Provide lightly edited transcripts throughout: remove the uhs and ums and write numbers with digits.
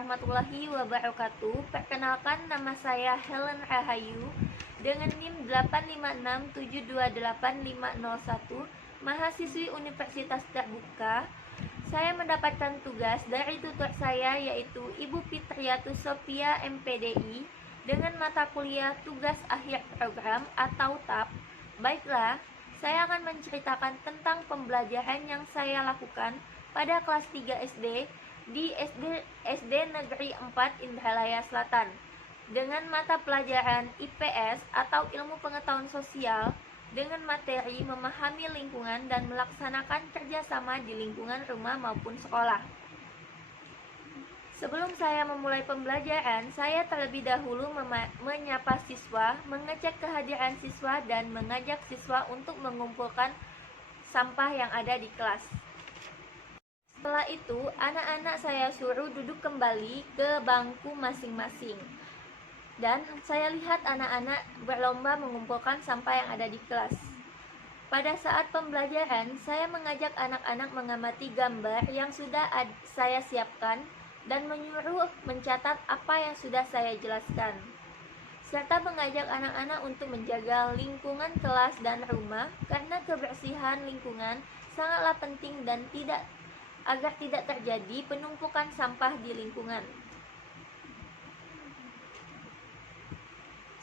warahmatullahi wabarakatuh. Perkenalkan, nama saya Helen Rahayu dengan NIM 856728501, mahasiswi Universitas Terbuka. Saya mendapatkan tugas dari tutor saya, yaitu Ibu Fitriatus Sophia MPDI, dengan mata kuliah tugas akhir program atau TAP. Baiklah, saya akan menceritakan tentang pembelajaran yang saya lakukan pada kelas 3 SD di SD Negeri 4 Indralaya Selatan dengan mata pelajaran IPS atau Ilmu Pengetahuan Sosial, dengan materi memahami lingkungan dan melaksanakan kerjasama di lingkungan rumah maupun sekolah. Sebelum saya memulai pembelajaran, saya terlebih dahulu menyapa siswa, mengecek kehadiran siswa, dan mengajak siswa untuk mengumpulkan sampah yang ada di kelas. Setelah itu, anak-anak saya suruh duduk kembali ke bangku masing-masing. Dan saya lihat anak-anak berlomba mengumpulkan sampah yang ada di kelas. Pada saat pembelajaran, saya mengajak anak-anak mengamati gambar yang sudah saya siapkan dan menyuruh mencatat apa yang sudah saya jelaskan, serta mengajak anak-anak untuk menjaga lingkungan kelas dan rumah, karena kebersihan lingkungan sangatlah penting dan agar tidak terjadi penumpukan sampah di lingkungan.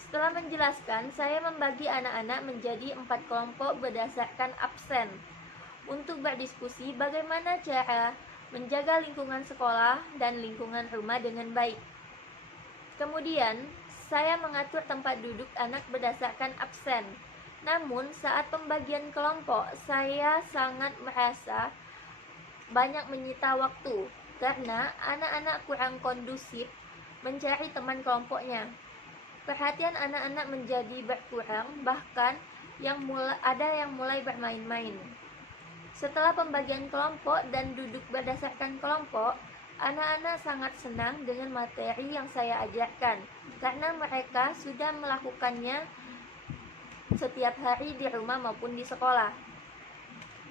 Setelah menjelaskan, saya membagi anak-anak menjadi 4 kelompok berdasarkan absen untuk berdiskusi bagaimana cara menjaga lingkungan sekolah dan lingkungan rumah dengan baik. Kemudian, saya mengatur tempat duduk anak berdasarkan absen. Namun, saat pembagian kelompok, saya sangat merasa banyak menyita waktu karena anak-anak kurang kondusif mencari teman kelompoknya. Perhatian anak-anak menjadi berkurang, bahkan ada yang mulai bermain-main. Setelah pembagian kelompok dan duduk berdasarkan kelompok, anak-anak sangat senang dengan materi yang saya ajarkan karena mereka sudah melakukannya setiap hari di rumah maupun di sekolah.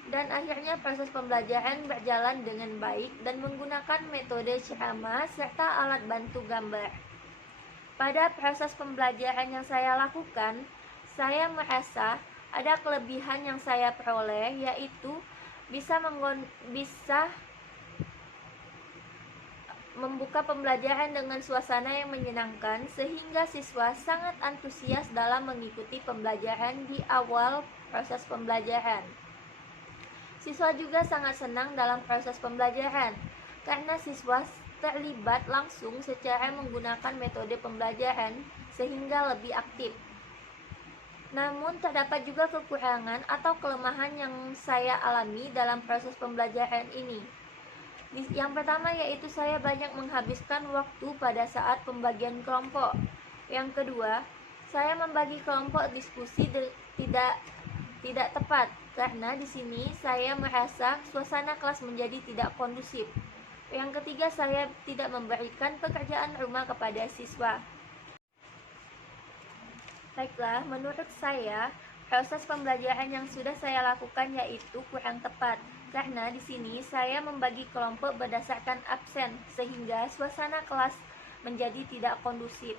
Dan akhirnya proses pembelajaran berjalan dengan baik dan menggunakan metode ceramah serta alat bantu gambar. Pada proses pembelajaran yang saya lakukan, saya merasa ada kelebihan yang saya peroleh, yaitu bisa membuka pembelajaran dengan suasana yang menyenangkan, sehingga siswa sangat antusias dalam mengikuti pembelajaran di awal proses pembelajaran. Siswa juga sangat senang dalam proses pembelajaran karena siswa terlibat langsung secara menggunakan metode pembelajaran sehingga lebih aktif. Namun terdapat juga kekurangan atau kelemahan yang saya alami dalam proses pembelajaran ini. Yang pertama yaitu saya banyak menghabiskan waktu pada saat pembagian kelompok. Yang kedua, saya membagi kelompok diskusi tidak tepat karena di sini saya merasa suasana kelas menjadi tidak kondusif. Yang ketiga, saya tidak memberikan pekerjaan rumah kepada siswa. Baiklah, menurut saya, proses pembelajaran yang sudah saya lakukan yaitu kurang tepat, karena di sini saya membagi kelompok berdasarkan absen, sehingga suasana kelas menjadi tidak kondusif.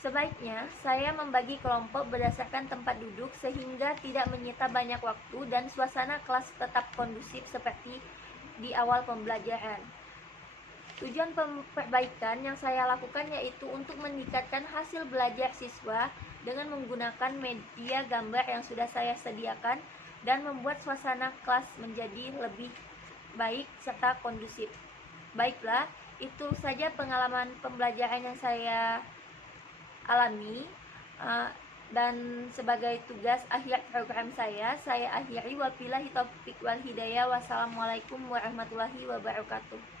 Sebaiknya, saya membagi kelompok berdasarkan tempat duduk sehingga tidak menyita banyak waktu dan suasana kelas tetap kondusif seperti di awal pembelajaran. Tujuan perbaikan yang saya lakukan yaitu untuk meningkatkan hasil belajar siswa dengan menggunakan media gambar yang sudah saya sediakan dan membuat suasana kelas menjadi lebih baik serta kondusif. Baiklah, itu saja pengalaman pembelajaran yang saya alami, dan sebagai tugas akhir program saya akhiri. Wabillahi taufiq wal hidayah. Wassalamualaikum warahmatullahi wabarakatuh.